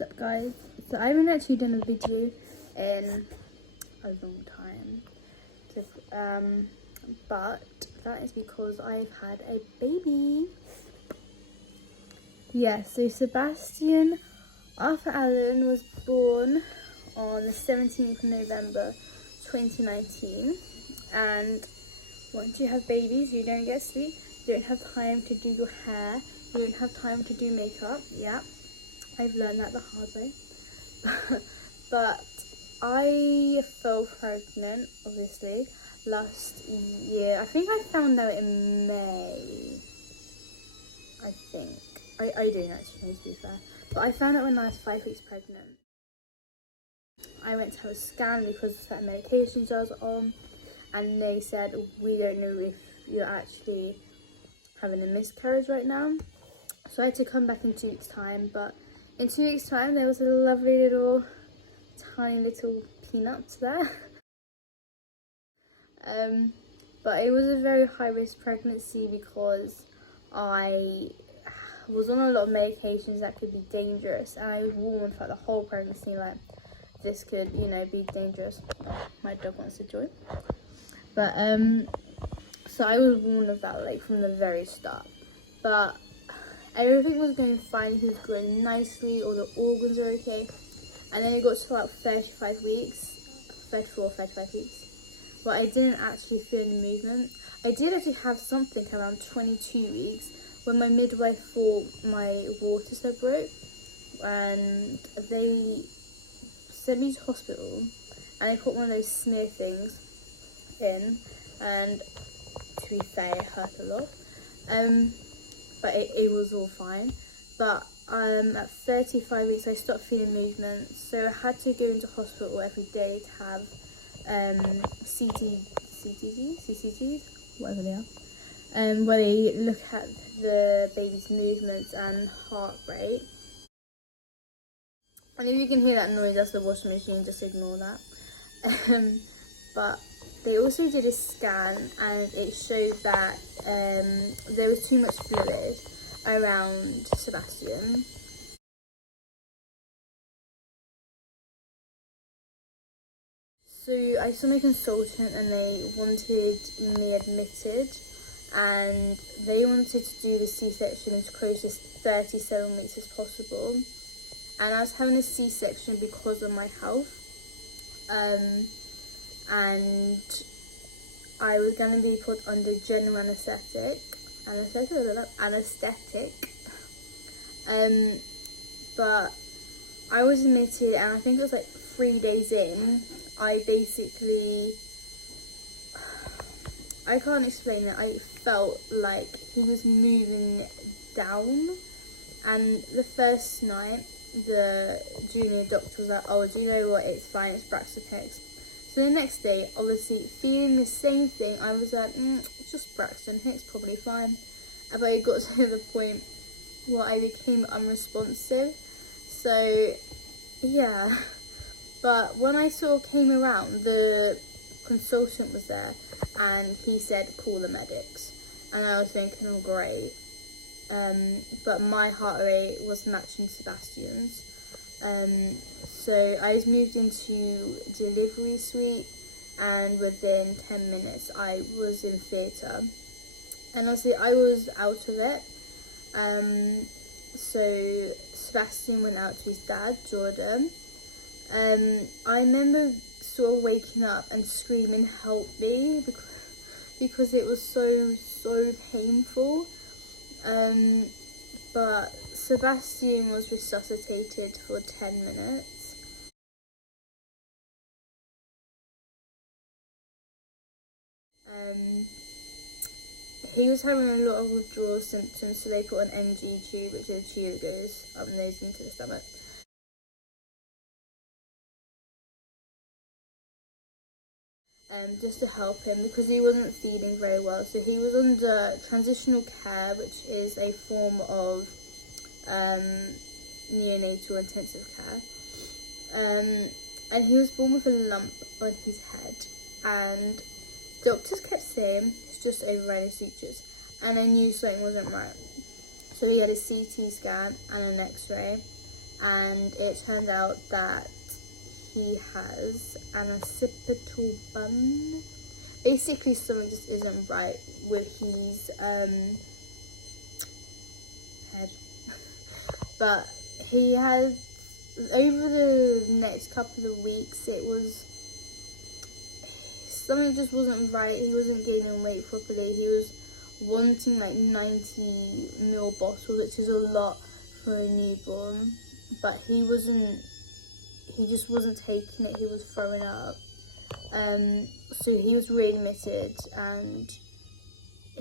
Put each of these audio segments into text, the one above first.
What's up, guys? So I haven't actually done a video in a long time, but that is because I've had a baby. Yeah, so Sebastian Arthur Allen was born on the 17th of November 2019, and once you have babies, you don't get sleep, you don't have time to do your hair, you don't have time to do makeup. Yeah, I've learned that the hard way. But I fell pregnant, obviously, last year. I think I found out in May. I think. I don't actually know, to be fair. But I found out when I was 5 weeks pregnant. I went to have a scan because of certain medications I was on, and they said, we don't know if you're actually having a miscarriage right now. So I had to come back in 2 weeks' time, but in 2 weeks' time there was a lovely little, tiny little peanut there. But it was a very high-risk pregnancy because I was on a lot of medications that could be dangerous, and I was warned for the whole pregnancy, like, this could, you know, be dangerous. Oh, my dog wants to join. But so I was warned of that, like, from the very start. But everything was going fine. He was growing nicely, all the organs were okay. And then it got to about 35 weeks, 34, 35 weeks. But I didn't actually feel any movement. I did actually have something around 22 weeks when my midwife thought my water set broke, and they sent me to hospital, and they put one of those smear things in, and to be fair, it hurt a lot. But it was all fine. But at 35 weeks I stopped feeling movement, so I had to go into hospital every day to have CCTs, whatever they are, where they look at the baby's movements and heart rate. And if you can hear that noise, that's the washing machine, just ignore that. But they also did a scan, and it showed that there was too much fluid around Sebastian. So I saw my consultant, and they wanted me admitted, and they wanted to do the C-section as close as 37 weeks as possible. And I was having a C-section because of my health, and I was going to be put under general anaesthetic, but I was admitted, and I think it was like 3 days in, I can't explain it, I felt like he was moving down. And the first night, the junior doctor was like, oh, do you know what, it's fine, it's Braxton Hicks. So the next day, obviously feeling the same thing, I was like, it's just Braxton Hicks, probably fine. But it got to the point where I became unresponsive. So yeah, but when I sort of came around, the consultant was there, and he said, call the medics. And I was thinking, oh great. But my heart rate was matching Sebastian's. So I was moved into delivery suite, and within 10 minutes I was in theatre. And obviously I was out of it. So Sebastian went out to his dad, Jordan. I remember sort of waking up and screaming, help me, because it was so painful. But Sebastian was resuscitated for 10 minutes. He was having a lot of withdrawal symptoms, so they put an NG tube, which is a tube that goes up nose into the stomach. Just to help him, because he wasn't feeling very well. So he was under transitional care, which is a form of neonatal intensive care. And he was born with a lump on his head, and doctors kept saying it's just ovarian sutures, and I knew something wasn't right. So he had a CT scan and an X-ray, and it turned out that he has an occipital bun. Basically, something just isn't right with his head. But he has, over the next couple of weeks, it was, something just wasn't right. He wasn't gaining weight properly. He was wanting like 90ml bottles, which is a lot for a newborn, but he just wasn't taking it. He was throwing up. So he was readmitted, and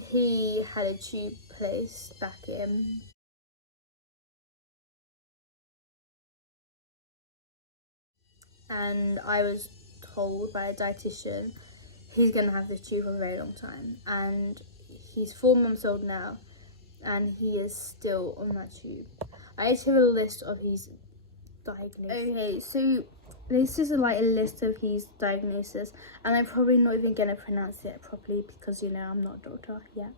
he had a tube placed back in. And I was told by a dietitian he's gonna have this tube for a very long time, and he's 4 months old now, and he is still on that tube. I actually have a list of his diagnosis. Okay, so this is like a list of his diagnosis, and I'm probably not even gonna pronounce it properly because, you know, I'm not a doctor yet.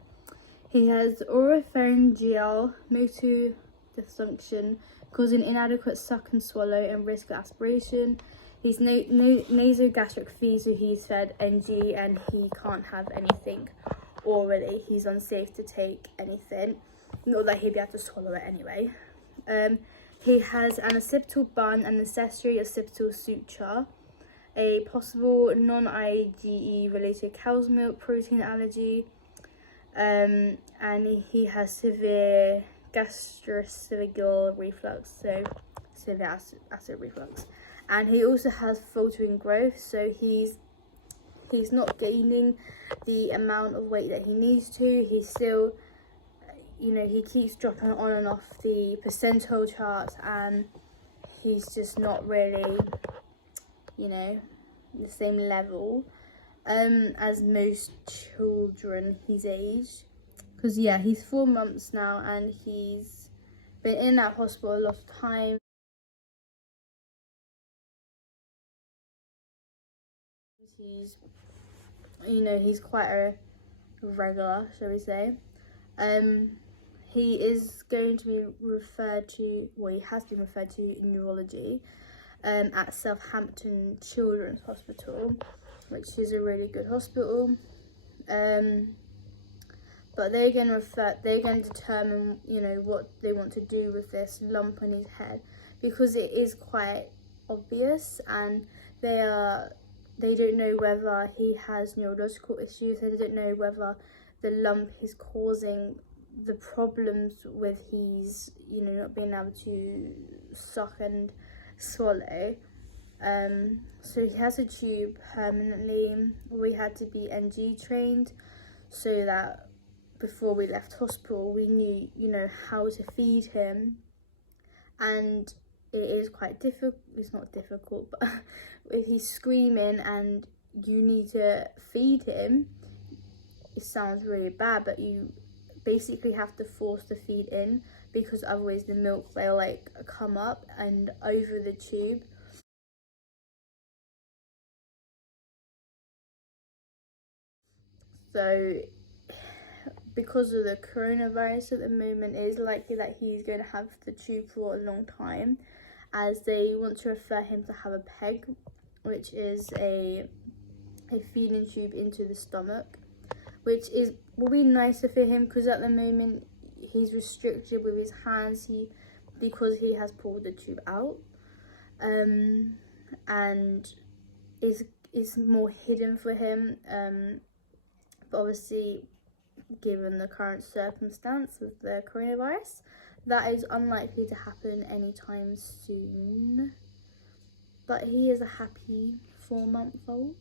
He has oropharyngeal motor dysfunction, causing inadequate suck and swallow and risk of aspiration. He's nasogastric feed, so he's fed NG and he can't have anything orally. He's unsafe to take anything. Not that he'd be able to swallow it anyway. He has an occipital bun and accessory occipital suture, a possible non-IgE related cow's milk protein allergy, and he has severe gastroesophageal reflux, so severe acid reflux. And he also has faltering growth, so he's not gaining the amount of weight that he needs to. He's still, you know, he keeps dropping on and off the percentile charts, and he's just not really, you know, the same level as most children his age. Because yeah, he's 4 months now, and he's been in that hospital a lot of time. He's, you know, he's quite a regular, shall we say. He is going to be referred to, well, he has been referred to neurology at Southampton Children's Hospital, which is a really good hospital. But they're going to determine, you know, what they want to do with this lump on his head, because it is quite obvious, and they don't know whether he has neurological issues. They don't know whether the lump is causing the problems with his, you know, not being able to suck and swallow. So he has a tube permanently. We had to be NG trained, so that before we left hospital we knew, you know, how to feed him. And it is quite difficult. It's not difficult, but if he's screaming and you need to feed him, it sounds really bad, but you basically have to force the feed in, because otherwise the milk will like come up and over the tube. So because of the coronavirus at the moment, it is likely that he's going to have the tube for a long time, as they want to refer him to have a PEG, which is a feeding tube into the stomach, which will be nicer for him, because at the moment he's restricted with his hands because he has pulled the tube out, and is more hidden for him, but obviously given the current circumstance with the coronavirus, that is unlikely to happen anytime soon. But he is a happy 4-month-old.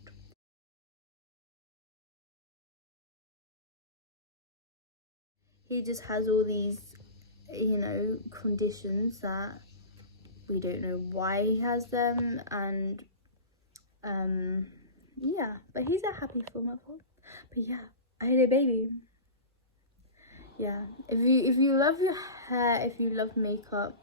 He just has all these, you know, conditions that we don't know why he has them, and yeah, but he's a happy 4-month-old. But yeah, I had a baby. Yeah, if you love your hair, if you love makeup,